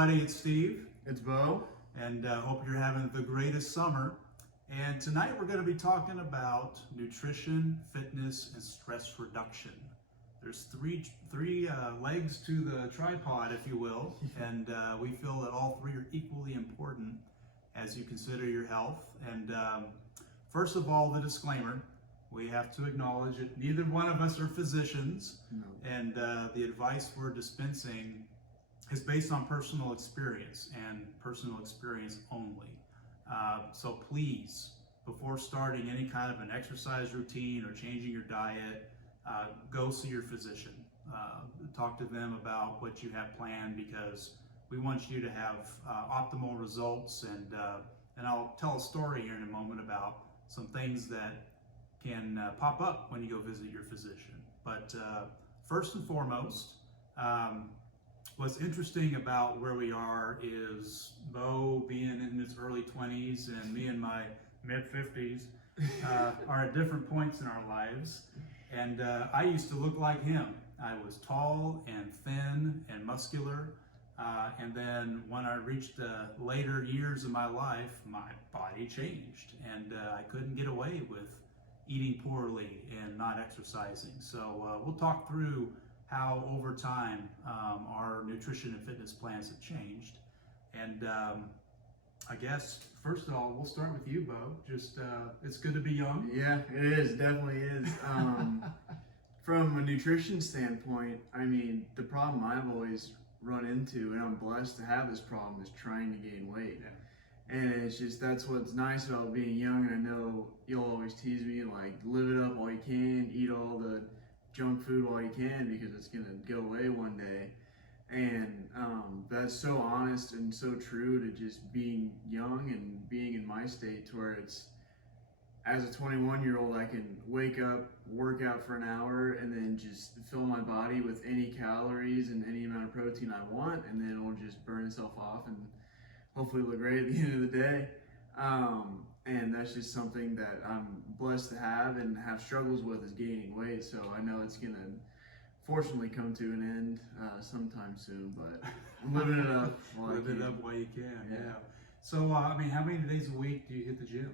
everybody, it's Steve. It's Beau. And hope you're having the greatest summer. And tonight we're going to be talking about nutrition, fitness, and stress reduction. There's three legs to the tripod, if you will, and we feel that all three are equally important as you consider your health. And first of all, the disclaimer. We have to acknowledge that neither one of us are physicians, and the advice we're dispensing is based on personal experience and personal experience only. So please, before starting any kind of an exercise routine or changing your diet, go see your physician. Talk to them about what you have planned, because we want you to have optimal results. And I'll tell a story here in a moment about some things that can pop up when you go visit your physician. But first and foremost, what's interesting about where we are is Beau being in his early 20s and me in my mid 50s are at different points in our lives. And I used to look like him. I was tall and thin and muscular. And then when I reached the later years of my life, my body changed, and I couldn't get away with eating poorly and not exercising. So we'll talk through how over time our nutrition and fitness plans have changed. And I guess first of all, we'll start with you, Beau. Just it's good to be young. Yeah, it is, definitely is. From a nutrition standpoint, I mean, the problem I've always run into, and I'm blessed to have this problem, is trying to gain weight. Yeah. And it's just, that's what's nice about being young. And I know you'll always tease me, like, live it up while you can, eat all the junk food while you can, because it's gonna go away one day. And that's so honest and so true to just being young and being in my state, to where it's, as a 21-year-old, I can wake up, work out for an hour, and then just fill my body with any calories and any amount of protein I want, and then it'll just burn itself off and hopefully look great at the end of the day. And that's just something that I'm blessed to have and have struggles with, is gaining weight. So I know it's gonna fortunately come to an end sometime soon, but I'm living it up while Live it up while you can. Yeah. So I mean, how many days a week do you hit the gym?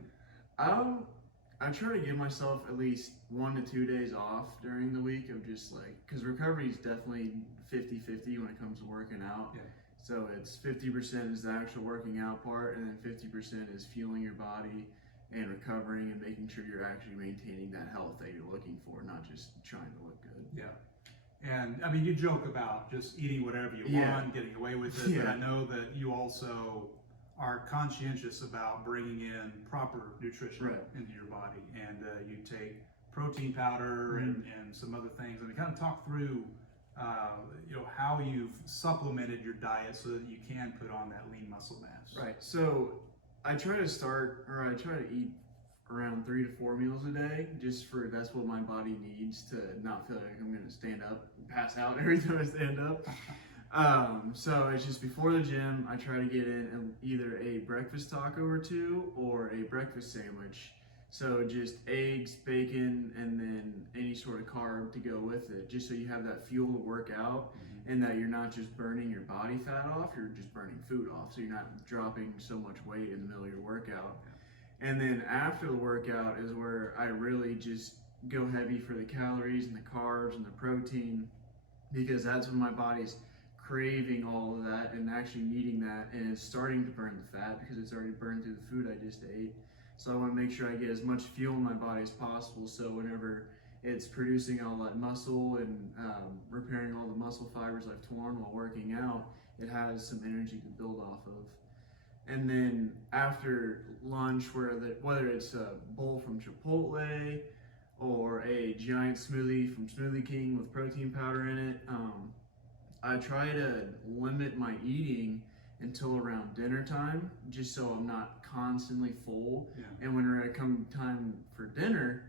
I try to give myself at least 1 to 2 days off during the week, of just like, because recovery is definitely 50-50 when it comes to working out. Yeah. So it's 50% is the actual working out part, and then 50% is fueling your body and recovering and making sure you're actually maintaining that health that you're looking for, not just trying to look good. Yeah. And I mean, you joke about just eating whatever you want, getting away with it, but I know that you also are conscientious about bringing in proper nutrition into your body, and you take protein powder and some other things. And we kind of talk through how you've supplemented your diet so that you can put on that lean muscle mass. Right. So I try to eat around 3 to 4 meals a day, that's what my body needs to not feel like I'm going to stand up and pass out every time I stand up. So it's just before the gym, I try to get in either a breakfast taco or two, or a breakfast sandwich. So just eggs, bacon, and then any sort of carb to go with it, just so you have that fuel to work out, and that you're not just burning your body fat off, you're just burning food off. So you're not dropping so much weight in the middle of your workout. And then after the workout is where I really just go heavy for the calories and the carbs and the protein, because that's when my body's craving all of that and actually needing that, and it's starting to burn the fat because it's already burned through the food I just ate. So I want to make sure I get as much fuel in my body as possible, so whenever it's producing all that muscle and repairing all the muscle fibers I've torn while working out, it has some energy to build off of. And then after lunch, whether it's a bowl from Chipotle or a giant smoothie from Smoothie King with protein powder in it, I try to limit my eating until around dinner time, just so I'm not constantly full. Yeah. And when it comes time for dinner,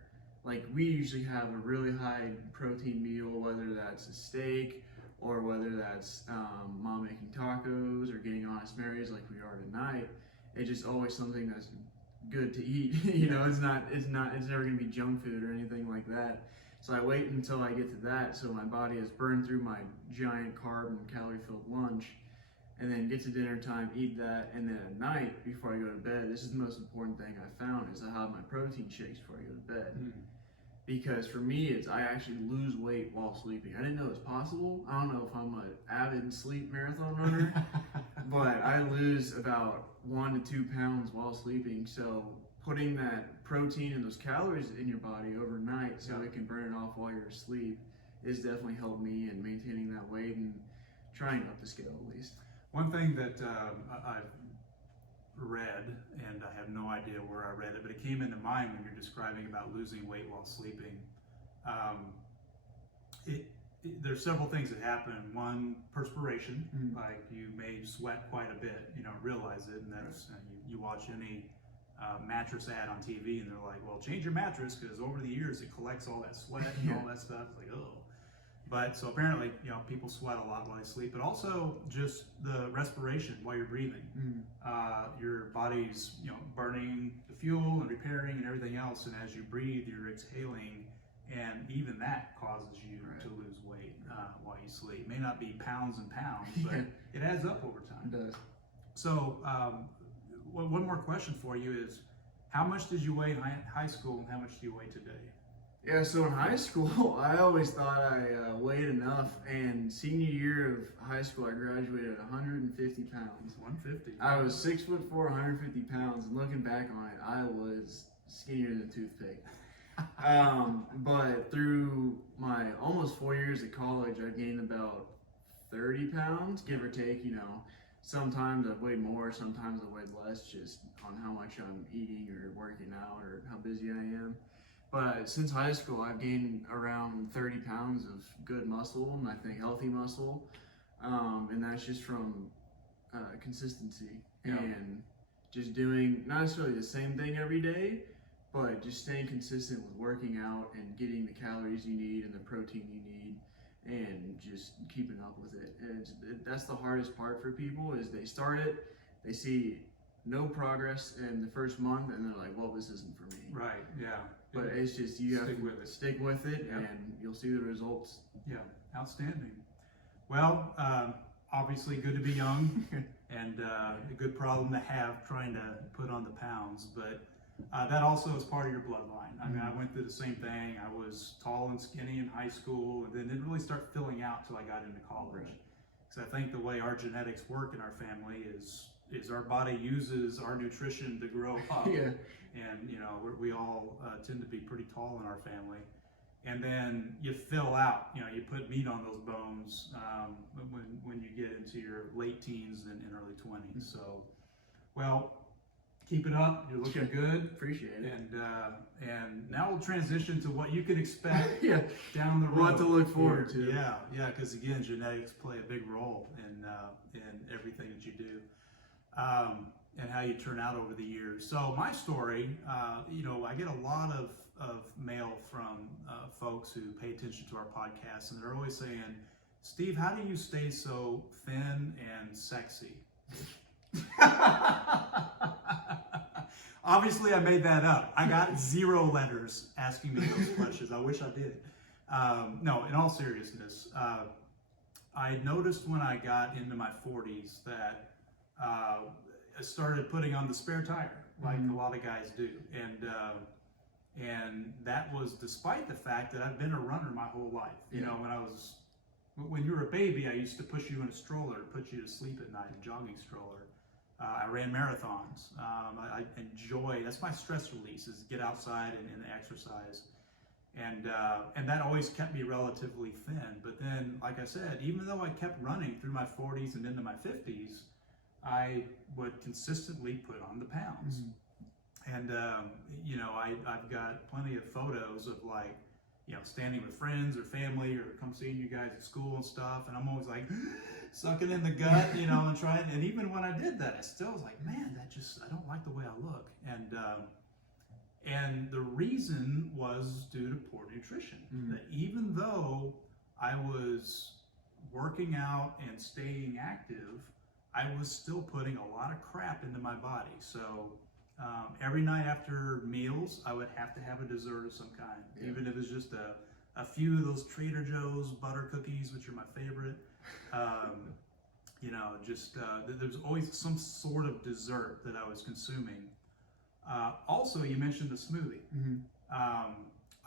like, we usually have a really high protein meal, whether that's a steak or whether that's mom making tacos or getting Honest Mary's like we are tonight. It's just always something that's good to eat. It's never gonna be junk food or anything like that. So I wait until I get to that, so my body has burned through my giant carb and calorie filled lunch, and then get to dinner time, eat that, and then at night before I go to bed, this is the most important thing I found, is I have my protein shakes before I go to bed. Because for me, it's I actually lose weight while sleeping. I didn't know it was possible. I don't know if I'm an avid sleep marathon runner, but I lose about 1 to 2 pounds while sleeping. So putting that protein and those calories in your body overnight so it can burn it off while you're asleep is definitely helped me in maintaining that weight and trying up the scale at least. One thing that I've read, and I have no idea where I read it, but it came into mind when you're describing about losing weight while sleeping. There's several things that happen. One, perspiration, like you may sweat quite a bit, you don't realize it, and that's you watch any mattress ad on TV and they're like, well, change your mattress because over the years it collects all that sweat and all that stuff. It's like, oh. But so apparently, people sweat a lot while they sleep, but also just the respiration while you're breathing. Your body's, burning the fuel and repairing and everything else. And as you breathe, you're exhaling, and even that causes you to lose weight while you sleep. It may not be pounds and pounds, but it adds up over time. It does. So one more question for you is, how much did you weigh in high school and how much do you weigh today? Yeah, so in high school, I always thought I weighed enough, and senior year of high school, I graduated at 150 pounds. 150. I was 6'4", 150 pounds, and looking back on it, I was skinnier than a toothpick. But through my almost 4 years at college, I gained about 30 pounds, give or take. Sometimes I've weighed more, sometimes I've weighed less, just on how much I'm eating or working out or how busy I am. But since high school, I've gained around 30 pounds of good muscle, and I think healthy muscle. And that's just from consistency and just doing not necessarily the same thing every day, but just staying consistent with working out and getting the calories you need and the protein you need, and just keeping up with it. And that's the hardest part for people, is they start it, they see no progress in the first month, and they're like, well, this isn't for me. Right, yeah. But it's just, you have to stick with it, Yep. and you'll see the results. Yeah, outstanding. Well, obviously good to be young and a good problem to have, trying to put on the pounds, but that also is part of your bloodline. I mean, I went through the same thing. I was tall and skinny in high school, and then didn't really start filling out till I got into college. Because I think the way our genetics work in our family is our body uses our nutrition to grow up. And we all tend to be pretty tall in our family, and then you fill out. You put meat on those bones when you get into your late teens and early 20s. So, well, keep it up. You're looking good. Appreciate it. And now we'll transition to what you can expect down the road. What to look forward to. Yeah. Because again, genetics play a big role in everything that you do. And how you turn out over the years. So my story, I get a lot of mail from folks who pay attention to our podcast, and they're always saying, Steve, how do you stay so thin and sexy? Obviously, I made that up. I got 0 letters asking me those questions. I wish I did. No, in all seriousness, I noticed when I got into my 40s that I started putting on the spare tire, like a lot of guys do, and that was despite the fact that I've been a runner my whole life. When you were a baby, I used to push you in a stroller, put you to sleep at night, a jogging stroller. I ran marathons. I enjoy, that's my stress release, is get outside and exercise. And that always kept me relatively thin. But then, like I said, even though I kept running through my 40s and into my 50s, I would consistently put on the pounds. And, I've got plenty of photos of standing with friends or family or come seeing you guys at school and stuff. And I'm always like sucking in the gut, and trying. And even when I did that, I still was like, man, I don't like the way I look. And the reason was due to poor nutrition. That even though I was working out and staying active, I was still putting a lot of crap into my body. So every night after meals, I would have to have a dessert of some kind, even if it's just a few of those Trader Joe's butter cookies, which are my favorite. just there was always some sort of dessert that I was consuming. Also, you mentioned the smoothie. Um,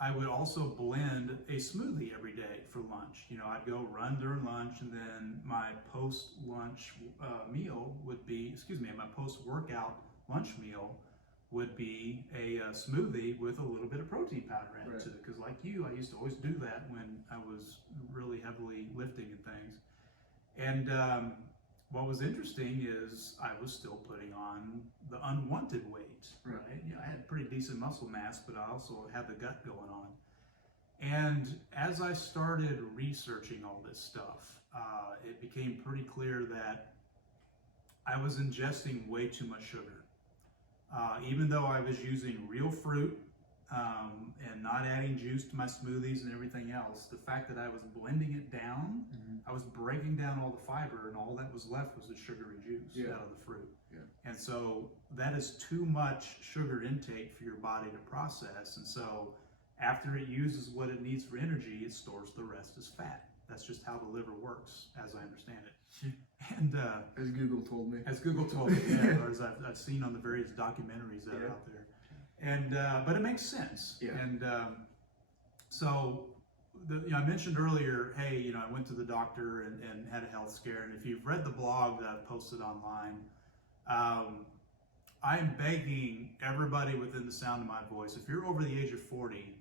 I would also blend a smoothie every day for lunch. I'd go run during lunch, and then my post-lunch meal would be, my post-workout lunch meal would be a smoothie with a little bit of protein powder added to it. Because like you, I used to always do that when I was really heavily lifting and things. And what was interesting is I was still putting on the unwanted weight, right? I had pretty decent muscle mass, but I also had the gut going on. And as I started researching all this stuff, it became pretty clear that I was ingesting way too much sugar. Even though I was using real fruit and not adding juice to my smoothies and everything else, the fact that I was blending it down, I was breaking down all the fiber, and all that was left was the sugary juice out of the fruit. And so that is too much sugar intake for your body to process. And so after it uses what it needs for energy, it stores the rest as fat. That's just how the liver works, as I understand it. And as Google told me. As Google told me, or as I've seen on the various documentaries that are out there. And but it makes sense. And so I mentioned earlier, hey, I went to the doctor and had a health scare. And if you've read the blog that I've posted online, I am begging everybody within the sound of my voice, if you're over the age of 40,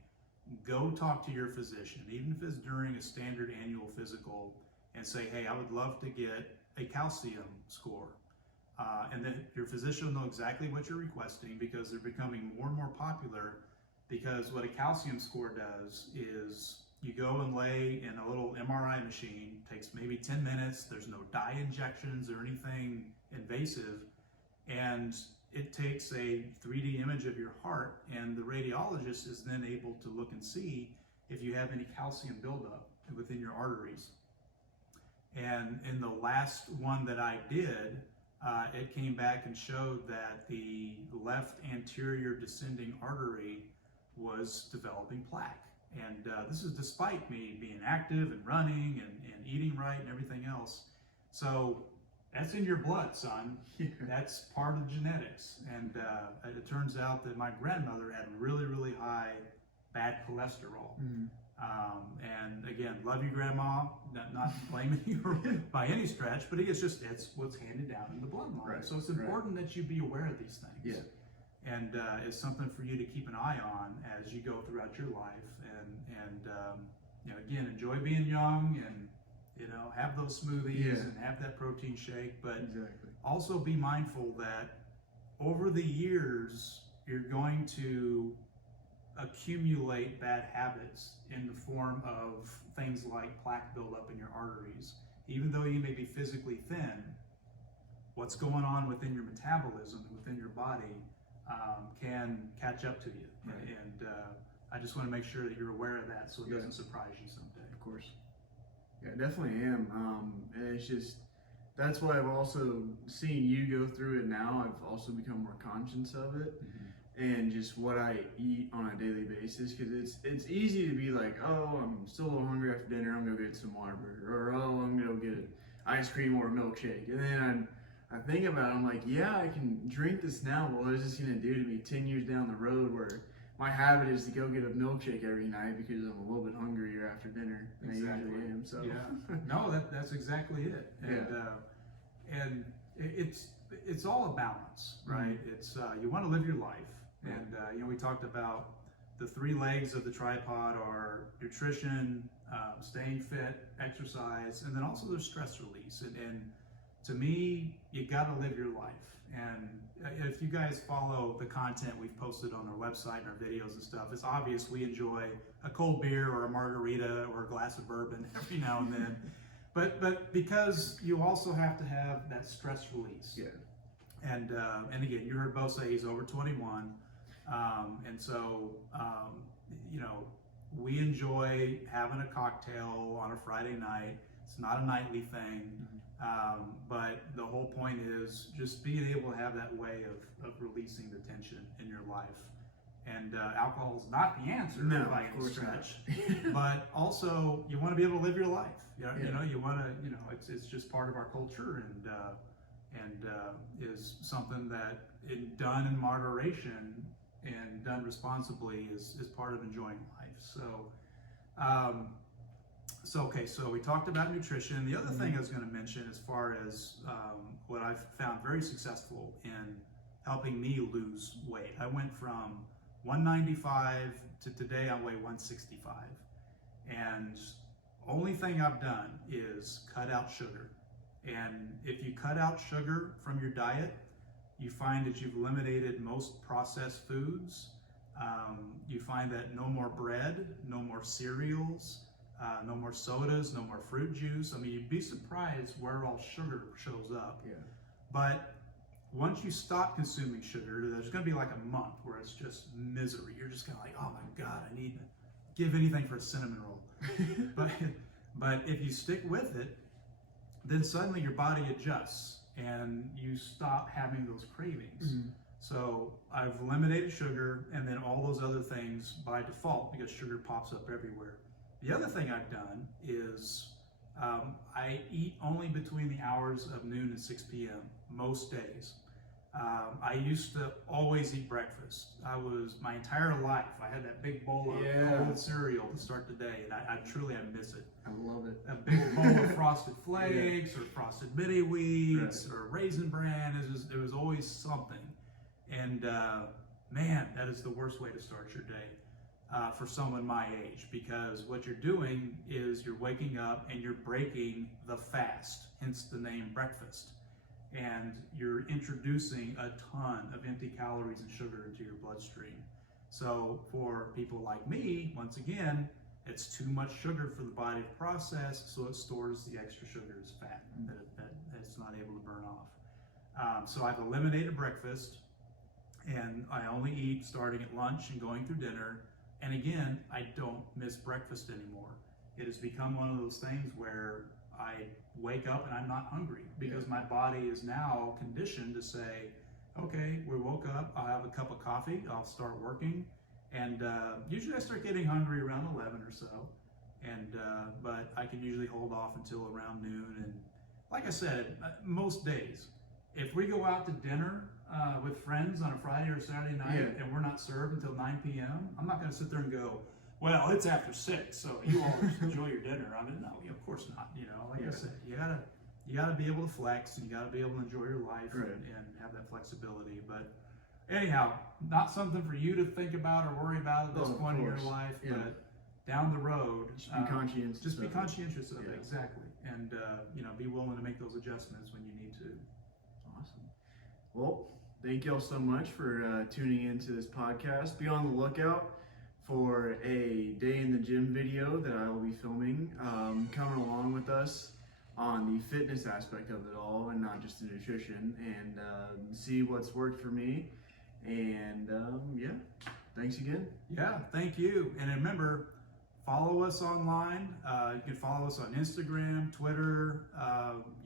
go talk to your physician, even if it's during a standard annual physical, and say, hey, I would love to get a calcium score. And then your physician will know exactly what you're requesting, because they're becoming more and more popular. Because what a calcium score does is you go and lay in a little MRI machine, takes maybe 10 minutes, there's no dye injections or anything invasive, and it takes a 3D image of your heart, and the radiologist is then able to look and see if you have any calcium buildup within your arteries. And in the last one that I did, it came back and showed that the left anterior descending artery was developing plaque. And this is despite me being active and running and eating right and everything else. So that's in your blood, son. That's part of genetics. And it turns out that my grandmother had really, really high bad cholesterol. And again, love you, Grandma. Not blaming you by any stretch, but it's what's handed down in the bloodline. So it's important that you be aware of these things. And it's something for you to keep an eye on as you go throughout your life. And again, enjoy being young, and have those smoothies and have that protein shake. But also be mindful that over the years, you're going to accumulate bad habits in the form of things like plaque buildup in your arteries. Even though you may be physically thin, what's going on within your metabolism, within your body, can catch up to you. And I just want to make sure that you're aware of that, so it doesn't surprise you someday. Of course. Yeah, I definitely am. And it's just, that's why I've also seen you go through it now. I've also become more conscious of it. And just what I eat on a daily basis, because it's easy to be like, oh, I'm still a little hungry after dinner, I'm gonna go get some Whataburger, or oh, I'm gonna go get an ice cream or a milkshake. And then I think about it, I'm like, yeah, I can drink this now, but what is this gonna do to me 10 years down the road, where my habit is to go get a milkshake every night because I'm a little bit hungrier after dinner than I usually am. So no, that's exactly it. And it's all a balance, right? It's you want to live your life. And we talked about the 3 legs of the tripod are nutrition, staying fit, exercise, and then also there's stress release. And to me, you got to live your life. And if you guys follow the content we've posted on our website and our videos and stuff, it's obvious we enjoy a cold beer or a margarita or a glass of bourbon every now and then. But because you also have to have that stress release. And again, you heard Beau say he's over 21. And so, we enjoy having a cocktail on a Friday night. It's not a nightly thing, but the whole point is just being able to have that way of releasing the tension in your life. And alcohol is not the answer No, by of any course stretch. not. But also, you want to be able to live your life. You Yeah. know, you want to, it's just part of our culture, and is something that, done in moderation and done responsibly, is part of enjoying life. So we talked about nutrition. The other thing I was going to mention, as far as what I've found very successful in helping me lose weight, I went from 195 to today I weigh 165, and only thing I've done is cut out sugar. And if you cut out sugar from your diet, you find that you've eliminated most processed foods. You find that no more bread, no more cereals, no more sodas, no more fruit juice. I mean, you'd be surprised where all sugar shows up. Yeah. But once you stop consuming sugar, there's going to be like a month where it's just misery. You're just kind of like, oh my God, I need to give anything for a cinnamon roll. but if you stick with it, then suddenly your body adjusts and you stop having those cravings. Mm-hmm. So I've eliminated sugar, and then all those other things by default, because sugar pops up everywhere. The other thing I've done is I eat only between the hours of noon and 6 p.m. most days. I used to always eat breakfast. My entire life, I had that big bowl of cold cereal to start the day, and I truly miss it. I love it. A big bowl of Frosted Flakes or Frosted Mini Wheats or Raisin Bran. It was always something. And man, that is the worst way to start your day for someone my age, because what you're doing is you're waking up and you're breaking the fast, hence the name breakfast. And you're introducing a ton of empty calories and sugar into your bloodstream. So for people like me, once again, it's too much sugar for the body to process, so it stores the extra sugar as fat that it's not able to burn off. So I've eliminated breakfast, and I only eat starting at lunch and going through dinner. And again, I don't miss breakfast anymore. It has become one of those things where I wake up and I'm not hungry, because my body is now conditioned to say, okay, we woke up, I'll have a cup of coffee, I'll start working. And usually I start getting hungry around 11 or so. But I can usually hold off until around noon. And like I said, most days, if we go out to dinner with friends on a Friday or Saturday night and we're not served until 9 p.m., I'm not going to sit there and go, well, it's after 6, so you all enjoy your dinner. I mean, no, of course not. Like I said, you gotta be able to flex, and you gotta be able to enjoy your life and have that flexibility. But anyhow, not something for you to think about or worry about at this point in your life, but down the road, just be conscientious. Just be conscientious of it, exactly, and be willing to make those adjustments when you need to. Awesome. Well, thank y'all so much for tuning into this podcast. Be on the lookout for a day in the gym video that I will be filming, coming along with us on the fitness aspect of it all, and not just the nutrition, and see what's worked for me. And thanks again. Yeah, thank you. And remember, follow us online. You can follow us on Instagram, Twitter,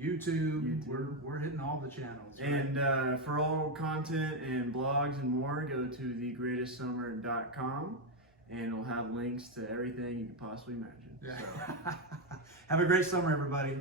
YouTube. We're hitting all the channels. Right? And for all content and blogs and more, go to thegreatestsummer.com. And it'll have links to everything you could possibly imagine. Yeah. So. Have a great summer, everybody.